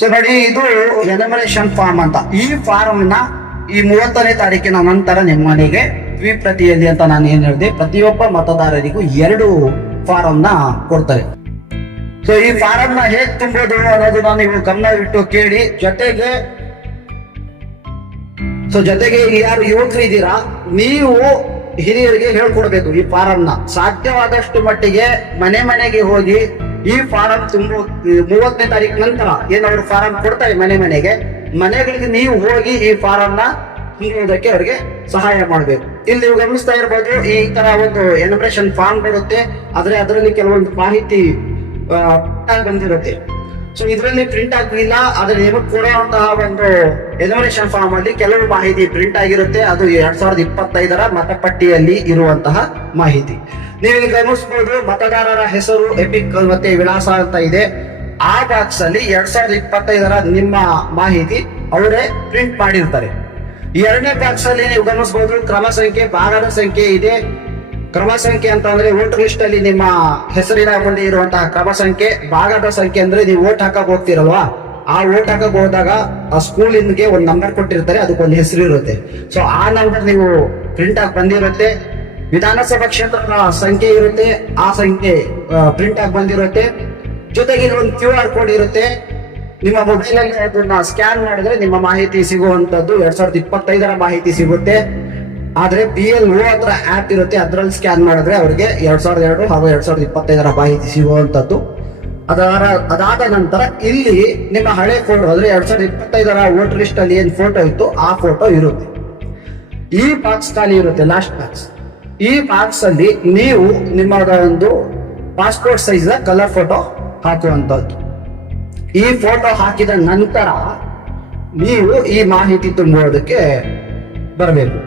So ನೋಡಿ, ಇದು ಎನಮರೇಷನ್ form ಅಂತ. ಈ ಫಾರ್ಮ್ ನ ಈ 30ನೇ ತಾರೀಕಿನ ನಂತರ ನಿಮ್ಮ ಮನೆಗೆ ದ್ವಿಪ್ರತಿಯಲ್ಲಿ ಅಂತ ನಾನು ಏನ್ ಹೇಳಿದೆ, ಪ್ರತಿಯೊಬ್ಬ ಮತದಾರರಿಗೂ 2 ಫಾರಂ ನ ಕೊಡ್ತಾರೆ. ಸೊ ಈ ಫಾರಂ ನ ಹೇಗ್ ತುಂಬೋದು ಅನ್ನೋದನ್ನ ನೀವು ಗಮನವಿಟ್ಟು ಕೇಳಿ. ಜೊತೆಗೆ ಯಾರು ಯುವಕರು ಇದ್ದೀರಾ, ನೀವು ಹಿರಿಯರಿಗೆ ಹೇಳ್ಕೊಡ್ಬೇಕು ಈ ಫಾರಂ ನ. ಸಾಧ್ಯವಾದಷ್ಟು ಮಟ್ಟಿಗೆ ಮನೆಗೆ ಹೋಗಿ ಈ ಫಾರಂ 30ನೇ ತಾರೀಕು ನಂತರ ಏನವರು ಫಾರಂ ಕೊಡ್ತಾರೆ ಮನೆಗಳಿಗೆ ನೀವು ಹೋಗಿ ಈ ಫಾರಂ ನ ತುಂಬುವುದಕ್ಕೆ ಅವರಿಗೆ ಸಹಾಯ ಮಾಡಬೇಕು. ಇಲ್ಲಿ ನೀವು ಗಮನಿಸ್ತಾ ಇರ್ಬೋದು, ಈ ತರ ಒಂದು ಎನಮರೇಷನ್ ಫಾರ್ಮ್ ಬರುತ್ತೆ, ಆದ್ರೆ ಅದರಲ್ಲಿ ಕೆಲವೊಂದು ಮಾಹಿತಿ ಬಂದಿರುತ್ತೆ. ಸೊ ಇದರಲ್ಲಿ ಪ್ರಿಂಟ್ ಆಗಿಲ್ಲ, ಆದ್ರೆ ನಿಮಗೆ ಕೊಡುವಂತಹ ಒಂದು ಎನಮರೇಷನ್ ಫಾರ್ಮ್ ಅಲ್ಲಿ ಕೆಲವು ಮಾಹಿತಿ ಪ್ರಿಂಟ್ ಆಗಿರುತ್ತೆ. ಅದು 2025ರ ಮತಪಟ್ಟಿಯಲ್ಲಿ ಇರುವಂತಹ ಮಾಹಿತಿ. ನೀವು ಗಮನಿಸಬಹುದು, ಮತದಾರರ ಹೆಸರು, ಎಪಿಕ್ ಮತ್ತೆ ವಿಳಾಸ ಅಂತ ಇದೆ. ಆ ಬಾಕ್ಸ್ ಅಲ್ಲಿ 2025ರ ನಿಮ್ಮ ಮಾಹಿತಿ ಅವರೇ ಪ್ರಿಂಟ್ ಮಾಡಿರ್ತಾರೆ. 2ನೇ ಬಾಕ್ಸ್ ಅಲ್ಲಿ ನೀವು ಗಮನಿಸಬಹುದು, ಕ್ರಮ ಸಂಖ್ಯೆ, ಭಾಗದ ಸಂಖ್ಯೆ ಇದೆ. ಕ್ರಮ ಸಂಖ್ಯೆ ಅಂತ ಅಂದ್ರೆ ವೋಟರ್ ಲಿಸ್ಟ್ ಅಲ್ಲಿ ನಿಮ್ಮ ಹೆಸರಿನ ಮುಂದೆ ಇರುವಂತಹ ಕ್ರಮ ಸಂಖ್ಯೆ. ಭಾಗದ ಸಂಖ್ಯೆ ಅಂದ್ರೆ ನೀವು ವೋಟ್ ಹಾಕಕ್ ಹೋಗ್ತಿರಲ್ವಾ, ಆ ವೋಟ್ ಹಾಕಕ್ ಹೋದಾಗ ಆ ಸ್ಕೂಲಿಗೆ ಒಂದು ನಂಬರ್ ಕೊಟ್ಟಿರ್ತಾರೆ, ಅದಕ್ಕೊಂದು ಹೆಸರು ಇರುತ್ತೆ. ಸೊ ಆ ನಂಬರ್ ನೀವು ಪ್ರಿಂಟ್ ಆಗಿ ಬಂದಿರುತ್ತೆ. ವಿಧಾನಸಭಾ ಕ್ಷೇತ್ರದ ಸಂಖ್ಯೆ ಇರುತ್ತೆ, ಆ ಸಂಖ್ಯೆ ಪ್ರಿಂಟ್ ಆಗಿ ಬಂದಿರುತ್ತೆ. ಜೊತೆಗೆ ಒಂದು QR ಕೋಡ್ ಇರುತ್ತೆ. ನಿಮ್ಮ ಮೊಬೈಲ್ ಅಲ್ಲಿ ಅದನ್ನ ಸ್ಕ್ಯಾನ್ ಮಾಡಿದ್ರೆ ನಿಮ್ಮ ಮಾಹಿತಿ ಸಿಗುವಂತದ್ದು 2025ರ ಮಾಹಿತಿ ಸಿಗುತ್ತೆ. ಆದ್ರೆ BLO ಹತ್ರ ಆಪ್ ಇರುತ್ತೆ, ಅದ್ರಲ್ಲಿ ಸ್ಕ್ಯಾನ್ ಮಾಡಿದ್ರೆ ಅವರಿಗೆ 2002 ಹಾಗೂ 2025ರ ಮಾಹಿತಿ ಸಿಗುವಂತದ್ದು. ಅದಾದ ನಂತರ ಇಲ್ಲಿ ನಿಮ್ಮ ಹಳೆ ಫೋಟೋ ಅಂದ್ರೆ 2025ರ ವೋಟರ್ ಲಿಸ್ಟ್ ಅಲ್ಲಿ ಏನ್ ಫೋಟೋ ಇತ್ತು ಆ ಫೋಟೋ ಇರುತ್ತೆ. ಈ ಬಾಕ್ಸ್ ಖಾಲಿ ಇರುತ್ತೆ, ಲಾಸ್ಟ್ ಬಾಕ್ಸ್. ಈ ಬಾಕ್ಸ್ ಅಲ್ಲಿ ನೀವು ನಿಮ್ಮ ಒಂದು ಪಾಸ್ಪೋರ್ಟ್ ಸೈಜ್ ಕಲರ್ ಫೋಟೋ ಹಾಕುವಂತದ್ದು. ಈ ಫೋಟೋ ಹಾಕಿದ ನಂತರ ನೀವು ಈ ಮಾಹಿತಿ ತುಂಬುವುದಕ್ಕೆ ಬರಬೇಕು.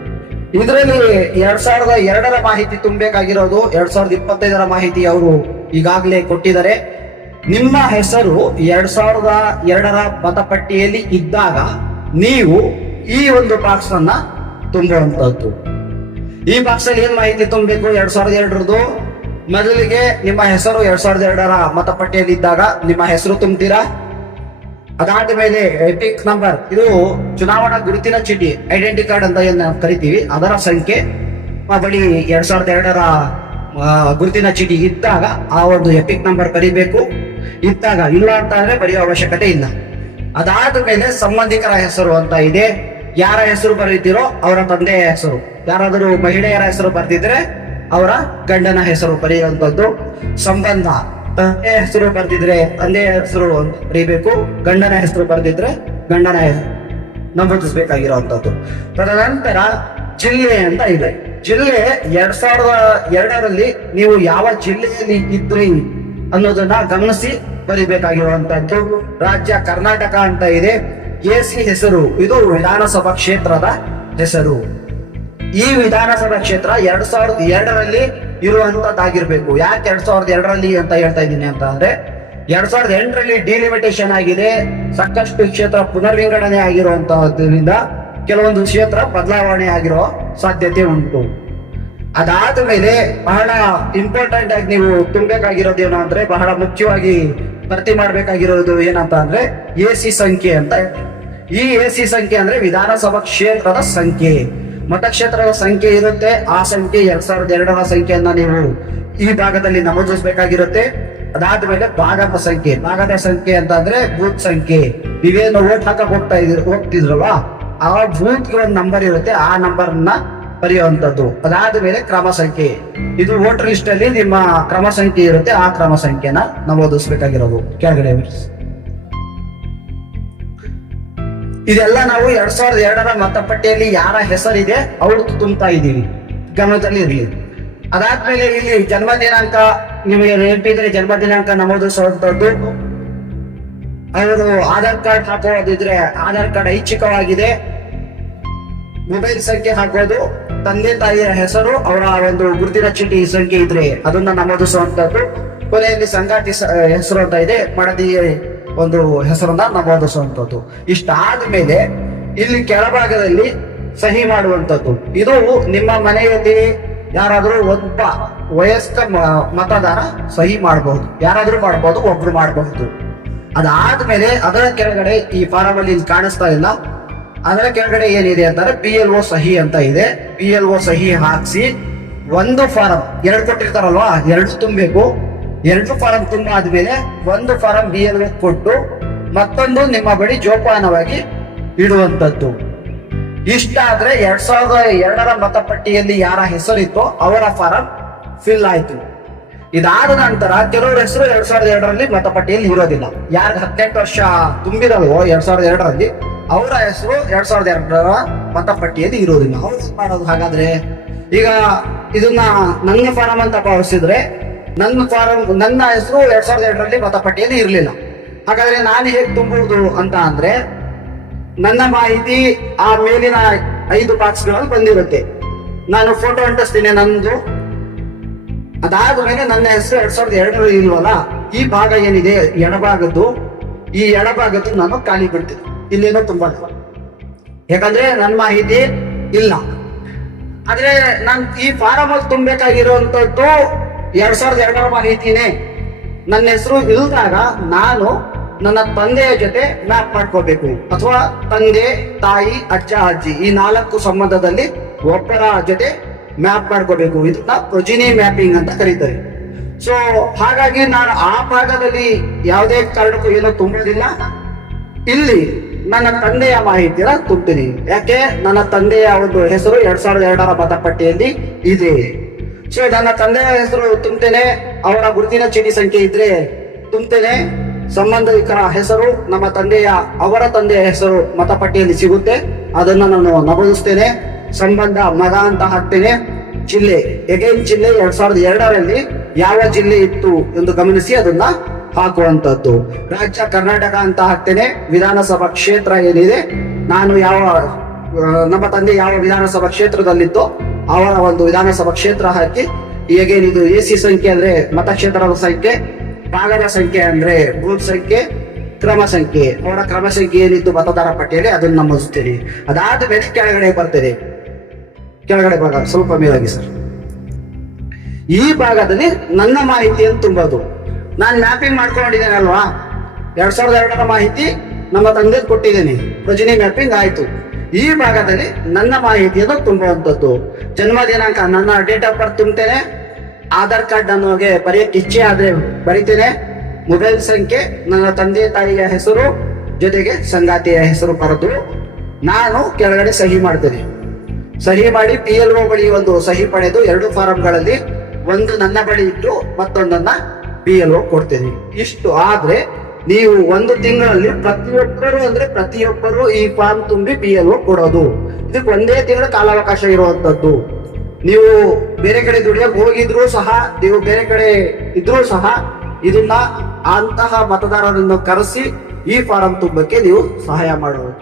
ಇದರಲ್ಲಿ 2002ರ ಮಾಹಿತಿ ತುಂಬಬೇಕಾಗಿರೋದು, 2025ರ ಮಾಹಿತಿ ಅವರು ಈಗಾಗಲೇ ಕೊಟ್ಟಿದ್ದಾರೆ. ನಿಮ್ಮ ಹೆಸರು 2002ರ ಮತಪಟ್ಟಿಯಲ್ಲಿ ಇದ್ದಾಗ ನೀವು ಈ ಒಂದು ಬಾಕ್ಸ್ ಅನ್ನ ತುಂಬುವಂತದ್ದು. ಈ ಬಾಕ್ಸ್ ಅಲ್ಲಿ ಏನ್ ಮಾಹಿತಿ ತುಂಬಬೇಕು? 2002ರದು ಮೊದಲಿಗೆ ನಿಮ್ಮ ಹೆಸರು 2002ರ ಮತಪಟ್ಟಿಯಲ್ಲಿ ಇದ್ದಾಗ ನಿಮ್ಮ ಹೆಸರು ತುಂಬ್ತೀರಾ. ಅದಾದ ಮೇಲೆ ಎಪಿಕ್ ನಂಬರ್, ಇದು ಚುನಾವಣಾ ಗುರುತಿನ ಚೀಟಿ, ಐಡೆಂಟಿ ಕಾರ್ಡ್ ಅಂತ ಏನ್ ಕರಿತೀವಿ, ಅದರ ಸಂಖ್ಯೆ ಬಳಿ 2002ರ ಗುರುತಿನ ಚೀಟಿ ಇದ್ದಾಗ ಆ ಒಂದು ಎಪಿಕ್ ನಂಬರ್ ಬರೀಬೇಕು. ಇದ್ದಾಗ ಇಲ್ಲ ಅಂತ ಅಂದ್ರೆ ಬರೆಯೋ ಅವಶ್ಯಕತೆ ಇಲ್ಲ. ಅದಾದ ಮೇಲೆ ಸಂಬಂಧಿಕರ ಹೆಸರು ಅಂತ ಇದೆ. ಯಾರ ಹೆಸರು ಬರೀತೀರೋ ಅವರ ತಂದೆಯ ಹೆಸರು, ಯಾರಾದರೂ ಮಹಿಳೆಯರ ಹೆಸರು ಬರ್ತಿದ್ರೆ ಅವರ ಗಂಡನ ಹೆಸರು ಬರೆಯುವಂಥದ್ದು. ಸಂಬಂಧ, ತಂದೆಯ ಹೆಸರು ಬರ್ದಿದ್ರೆ ತಂದೆಯ ಹೆಸರು ಬರೀಬೇಕು, ಗಂಡನ ಹೆಸರು ಬರ್ದಿದ್ರೆ ಗಂಡನ ಹೆಸರು ನಮೂದಿಸಬೇಕಾಗಿರುವಂತದ್ದು. ತದನಂತರ ಜಿಲ್ಲೆ ಅಂತ ಇದೆ. ಜಿಲ್ಲೆ 2002ರಲ್ಲಿ ನೀವು ಯಾವ ಜಿಲ್ಲೆಯಲ್ಲಿ ಇದ್ರಿ ಅನ್ನೋದನ್ನ ಗಮನಿಸಿ ಬರಿಬೇಕಾಗಿರುವಂತದ್ದು. ರಾಜ್ಯ ಕರ್ನಾಟಕ ಅಂತ ಇದೆ. AC ಹೆಸರು, ಇದು ವಿಧಾನಸಭಾ ಕ್ಷೇತ್ರದ ಹೆಸರು. ಈ ವಿಧಾನಸಭಾ ಕ್ಷೇತ್ರ 2002ರಲ್ಲಿ ಇರುವಂತದ್ದಾಗಿರ್ಬೇಕು. ಯಾಕೆ 2002ರಲ್ಲಿ ಅಂತ ಹೇಳ್ತಾ ಇದ್ದೀನಿ ಅಂತ ಅಂದ್ರೆ, 2008ರಲ್ಲಿ ಡಿಲಿಮಿಟೇಷನ್ ಆಗಿದೆ, ಸಾಕಷ್ಟು ಕ್ಷೇತ್ರ ಪುನರ್ವಿಂಗಡಣೆ ಆಗಿರುವಂತಹದ್ರಿಂದ ಕೆಲವೊಂದು ಕ್ಷೇತ್ರ ಬದಲಾವಣೆ ಆಗಿರೋ ಸಾಧ್ಯತೆ ಉಂಟು. ಅದಾದ ಮೇಲೆ ಬಹಳ ಇಂಪಾರ್ಟೆಂಟ್ ಆಗಿ ನೀವು ತುಂಬಬೇಕಾಗಿರೋದು ಏನು ಅಂದ್ರೆ, ಬಹಳ ಮುಖ್ಯವಾಗಿ ಭರ್ತಿ ಮಾಡ್ಬೇಕಾಗಿರೋದು ಏನಂತ ಅಂದ್ರೆ AC ಸಂಖ್ಯೆ ಅಂತ. ಈ AC ಸಂಖ್ಯೆ ಅಂದ್ರೆ ವಿಧಾನಸಭಾ ಕ್ಷೇತ್ರದ ಸಂಖ್ಯೆ, ಮತಕ್ಷೇತ್ರದ ಸಂಖ್ಯೆ ಇರುತ್ತೆ. ಆ ಸಂಖ್ಯೆ 2002ರ ಸಂಖ್ಯೆಯನ್ನ ನೀವು ಈ ಭಾಗದಲ್ಲಿ ನಮೂದಿಸಬೇಕಾಗಿರುತ್ತೆ. ಅದಾದ್ಮೇಲೆ ಭಾಗದ ಸಂಖ್ಯೆ ಅಂತ ಅಂದ್ರೆ ಬೂತ್ ಸಂಖ್ಯೆ. ನೀವೇನು ವೋಟ್ ಹಾಕಕ್ ಹೋಗ್ತಿದ್ರಲ್ವಾ, ಆ ಬೂತ್ಗೆ ಒಂದು ನಂಬರ್ ಇರುತ್ತೆ, ಆ ನಂಬರ್ ನ ಬರೆಯುವಂತದ್ದು. ಅದಾದ್ಮೇಲೆ ಕ್ರಮ ಸಂಖ್ಯೆ, ಇದು ವೋಟರ್ ಲಿಸ್ಟ್ ಅಲ್ಲಿ ನಿಮ್ಮ ಕ್ರಮ ಸಂಖ್ಯೆ ಇರುತ್ತೆ, ಆ ಕ್ರಮ ಸಂಖ್ಯೆನ ನಮೂದಿಸಬೇಕಾಗಿರೋದು ಕೆಳಗಡೆ. ಇದೆಲ್ಲ ನಾವು 2002ರ ಮತಪಟ್ಟಿಯಲ್ಲಿ ಯಾರ ಹೆಸರಿದೆ ಅವ್ರು ತುಂಬ್ತಾ ಇದ್ದೀವಿ, ಗಮನದಲ್ಲಿ ಇರಲಿ. ಅದಾದ್ಮೇಲೆ ಇಲ್ಲಿ ಜನ್ಮ ದಿನಾಂಕ, ನಿಮಗೆ ನೆನಪಿದ್ರೆ ಜನ್ಮ ದಿನಾಂಕ ನಮೂದಿಸುವಂತದ್ದು. ಅವರು ಆಧಾರ್ ಕಾರ್ಡ್ ಹಾಕೋದಿದ್ರೆ ಆಧಾರ್ ಕಾರ್ಡ್ ಐಚ್ಛಿಕವಾಗಿದೆ. ಮೊಬೈಲ್ ಸಂಖ್ಯೆ ಹಾಕೋದು, ತಂದೆ ತಾಯಿಯ ಹೆಸರು, ಅವರ ಒಂದು ಗುರುತಿನ ಚೀಟಿ ಸಂಖ್ಯೆ ಇದ್ರೆ ಅದನ್ನ ನಮೂದಿಸುವಂತದ್ದು. ಕೊನೆಯಲ್ಲಿ ಸಂಗಾತಿ ಹೆಸರು ಅಂತ ಇದೆ, ಮಡದಿ ಒಂದು ಹೆಸರನ್ನ ನಮೂದಿಸುವಂತದ್ದು. ಇಷ್ಟಾದ ಮೇಲೆ ಇಲ್ಲಿ ಕೆಳಭಾಗದಲ್ಲಿ ಸಹಿ ಮಾಡುವಂತದ್ದು. ಇದು ನಿಮ್ಮ ಮನೆಯಲ್ಲಿ ಯಾರಾದ್ರೂ ಒಬ್ಬ ವಯಸ್ಕ ಮತದಾರ ಸಹಿ ಮಾಡಬಹುದು, ಯಾರಾದ್ರೂ ಮಾಡಬಹುದು, ಒಬ್ರು ಮಾಡಬಹುದು. ಅದಾದ್ಮೇಲೆ ಅದರ ಕೆಳಗಡೆ ಈ ಫಾರಂ ಅಲ್ಲಿ ಇಲ್ಲಿ ಕಾಣಿಸ್ತಾ ಇಲ್ಲ, ಅದರ ಕೆಳಗಡೆ ಏನಿದೆ ಅಂತಾರೆ PLO ಸಹಿ ಅಂತ ಇದೆ. PLO ಸಹಿ ಹಾಕ್ಸಿ ಒಂದು ಫಾರಂ, ಎರಡು ಕೊಟ್ಟಿರ್ತಾರಲ್ವಾ, ಎರಡು ತುಂಬಬೇಕು. ಎರಡು ಫಾರಂ ತುಂಬ ಆದ್ಮೇಲೆ ಒಂದು ಫಾರಂ BLO ಕೊಟ್ಟು ಮತ್ತೊಂದು ನಿಮ್ಮ ಬಳಿ ಜೋಪಾನವಾಗಿ ಇಡುವಂತದ್ದು. ಇಷ್ಟ ಆದ್ರೆ 2002ರ ಮತಪಟ್ಟಿಯಲ್ಲಿ ಯಾರ ಹೆಸರಿತ್ತೋ ಅವರ ಫಾರಂ ಫಿಲ್ ಆಯ್ತು. ಇದಾದ ನಂತರ ಕೆಲವರ ಹೆಸರು 2002ರಲ್ಲಿ ಮತಪಟ್ಟಿಯಲ್ಲಿ ಇರೋದಿಲ್ಲ. ಯಾರು 18 ವರ್ಷ ತುಂಬಿರಲ್ವೋ 2002ರಲ್ಲಿ ಅವರ ಹೆಸರು 2002ರ ಮತಪಟ್ಟಿಯಲ್ಲಿ ಇರೋದಿಲ್ಲ. ಅವ್ರು ಮಾಡೋದು ಹಾಗಾದ್ರೆ, ಈಗ ಇದನ್ನ ನನ್ನ ಫಾರಂ ಅಂತ ಭಾವಿಸಿದ್ರೆ ನನ್ನ ಹೆಸರು 2002ರಲ್ಲಿ ಮತಪಟ್ಟಿಯಲ್ಲಿ ಇರಲಿಲ್ಲ. ಹಾಗಾದ್ರೆ ನಾನು ಹೇಗೆ ತುಂಬುವುದು ಅಂತ ಅಂದ್ರೆ, ನನ್ನ ಮಾಹಿತಿ ಆ ಮೇಲಿನ 5 ಬಾಕ್ಸ್ಗಳಲ್ಲಿ ಬಂದಿರುತ್ತೆ. ನಾನು ಫೋಟೋ ಅಂಟಿಸ್ತೀನಿ ನಂದು. ಅದಾದ್ಮೇಲೆ ನನ್ನ ಹೆಸರು 2002ರಲ್ಲಿ ಇಲ್ವಲ್ಲ, ಈ ಭಾಗ ಏನಿದೆ ಎಡಭಾಗದ್ದು, ಈ ಎಡಭಾಗದ್ದು ನಾನು ಖಾಲಿ ಬಿಡ್ತೀನಿ. ಇಲ್ಲೇನೋ ತುಂಬಲ್ಲ, ಯಾಕಂದ್ರೆ ನನ್ನ ಮಾಹಿತಿ ಇಲ್ಲ. ಆದ್ರೆ ನಾನು ಈ ಫಾರಂ ಅಲ್ಲಿ ತುಂಬಬೇಕಾಗಿರುವಂತದ್ದು 2002ರ ಮಾಹಿತಿನೇ. ನನ್ನ ಹೆಸರು ಇಲ್ದಾಗ ನಾನು ನನ್ನ ತಂದೆಯ ಜೊತೆ ಮ್ಯಾಪ್ ಮಾಡ್ಕೋಬೇಕು, ಅಥವಾ ತಂದೆ, ತಾಯಿ, ಅಜ್ಜ, ಅಜ್ಜಿ ಈ 4 ಸಂಬಂಧದಲ್ಲಿ ಒಬ್ಬರ ಜೊತೆ ಮ್ಯಾಪ್ ಮಾಡ್ಕೋಬೇಕು. ಇದನ್ನ ಪ್ರೊಜಿನಿ ಮ್ಯಾಪಿಂಗ್ ಅಂತ ಕರೀತಾರೆ. ಸೊ ಹಾಗಾಗಿ ನಾನು ಆ ಭಾಗದಲ್ಲಿ ಯಾವುದೇ ಕಾರಣಕ್ಕೂ ಏನೋ ತುಂಬೋದಿಲ್ಲ. ಇಲ್ಲಿ ನನ್ನ ತಂದೆಯ ಮಾಹಿತಿನ ತುಂಬ್ತೀನಿ. ಯಾಕೆ? ನನ್ನ ತಂದೆಯ ಒಂದು ಹೆಸರು 2002ರ ಮತಪಟ್ಟಿಯಲ್ಲಿ ಇದೆ. ಸೊ ನನ್ನ ತಂದೆಯ ಹೆಸರು ತುಂಬ್ತೇನೆ, ಅವರ ಗುರುತಿನ ಚೀಟಿ ಸಂಖ್ಯೆ ಇದ್ರೆ ತುಂಬ್ತೇನೆ, ಸಂಬಂಧಿಕರ ಹೆಸರು ಅವರ ತಂದೆಯ ಹೆಸರು ಮತಪಟ್ಟಿಯಲ್ಲಿ ಸಿಗುತ್ತೆ, ಅದನ್ನ ನಾನು ನಮೂದಿಸ್ತೇನೆ. ಸಂಬಂಧ ಮಗ ಅಂತ ಹಾಕ್ತೇನೆ. ಜಿಲ್ಲೆ ಜಿಲ್ಲೆ 2002ರಲ್ಲಿ ಯಾವ ಜಿಲ್ಲೆ ಇತ್ತು ಎಂದು ಗಮನಿಸಿ ಅದನ್ನ ಹಾಕುವಂತದ್ದು. ರಾಜ್ಯ ಕರ್ನಾಟಕ ಅಂತ ಹಾಕ್ತೇನೆ. ವಿಧಾನಸಭಾ ಕ್ಷೇತ್ರ ಏನಿದೆ, ನಾನು ನಮ್ಮ ತಂದೆ ಯಾವ ವಿಧಾನಸಭಾ ಕ್ಷೇತ್ರದಲ್ಲಿತ್ತೋ ಅವರ ಒಂದು ವಿಧಾನಸಭಾ ಕ್ಷೇತ್ರ ಹಾಕಿ, ಇದು AC ಸಂಖ್ಯೆ ಅಂದ್ರೆ ಮತಕ್ಷೇತ್ರದ ಸಂಖ್ಯೆ, ಭಾಗದ ಸಂಖ್ಯೆ ಅಂದ್ರೆ ಬೂತ್ ಸಂಖ್ಯೆ, ಕ್ರಮ ಸಂಖ್ಯೆ, ಅವರ ಕ್ರಮ ಸಂಖ್ಯೆ ಏನಿತ್ತು ಮತದಾರ ಪಟ್ಟಿಯಲ್ಲಿ ಅದನ್ನ ನಮೂದಿಸ್ತೇನೆ. ಅದಾದ ಮೇಲೆ ಕೆಳಗಡೆ ಬರ್ತೇನೆ. ಕೆಳಗಡೆ ಭಾಗ ಸ್ವಲ್ಪ ಮೇಲಾಗಿ ಸರ್. ಈ ಭಾಗದಲ್ಲಿ ನನ್ನ ಮಾಹಿತಿಯನ್ನು ತುಂಬೋದು. ನಾನು ಮ್ಯಾಪಿಂಗ್ ಮಾಡ್ಕೊಂಡಿದ್ದೇನೆ ಅಲ್ವಾ, 2002ರ ಮಾಹಿತಿ ನಮ್ಮ ತಂದೆ ಕೊಟ್ಟಿದ್ದೇನೆ, ಪ್ರೊಜಿನಿ ಮ್ಯಾಪಿಂಗ್ ಆಯ್ತು. ಈ ಭಾಗದಲ್ಲಿ ನನ್ನ ಮಾಹಿತಿಯನ್ನು ತುಂಬುವಂಥದ್ದು. ಜನ್ಮ ದಿನಾಂಕ, ನನ್ನ ಡೇಟ್ ಆಫ್ ಬರ್ತ್ ತುಂಬ್ತೇನೆ. ಆಧಾರ್ ಕಾರ್ಡ್ ನಮಗೆ ಬರೆಯಕ್ಕೆ ಇಚ್ಛೆ ಆದ್ರೆ ಬರಿತೇನೆ. ಮೊಬೈಲ್ ಸಂಖ್ಯೆ, ನನ್ನ ತಂದೆ ತಾಯಿಯ ಹೆಸರು ಜೊತೆಗೆ ಸಂಗಾತಿಯ ಹೆಸರು ಬರೆದು ನಾನು ಕೆಳಗಡೆ ಸಹಿ ಮಾಡ್ತೇನೆ. ಸಹಿ ಮಾಡಿ PLO ಬಳಿ ಒಂದು ಸಹಿ ಪಡೆದು 2 ಫಾರಂಗಳಲ್ಲಿ ಒಂದು ನನ್ನ ಬಳಿ ಇಟ್ಟು ಮತ್ತೊಂದನ್ನ PLO ಕೊಡ್ತೇನೆ. ಇಷ್ಟು ಆದ್ರೆ ನೀವು 1 ತಿಂಗಳಲ್ಲಿ ಪ್ರತಿಯೊಬ್ಬರು ಈ ಫಾರ್ಮ್ ತುಂಬಿ PLO ಕೊಡೋದು. ಇದಕ್ಕೆ 1 ತಿಂಗಳ ಕಾಲಾವಕಾಶ ಇರುವಂತದ್ದು. ನೀವು ಬೇರೆ ಕಡೆ ದುಡಿಯಕ್ಕೆ ಹೋಗಿದ್ರು ಸಹ, ನೀವು ಬೇರೆ ಕಡೆ ಇದ್ರೂ ಸಹ ಇದನ್ನ ಅಂತಹ ಮತದಾರರನ್ನು ಕರೆಸಿ ಈ ಫಾರಂ ತುಂಬಕ್ಕೆ ನೀವು ಸಹಾಯ ಮಾಡಬಹುದು.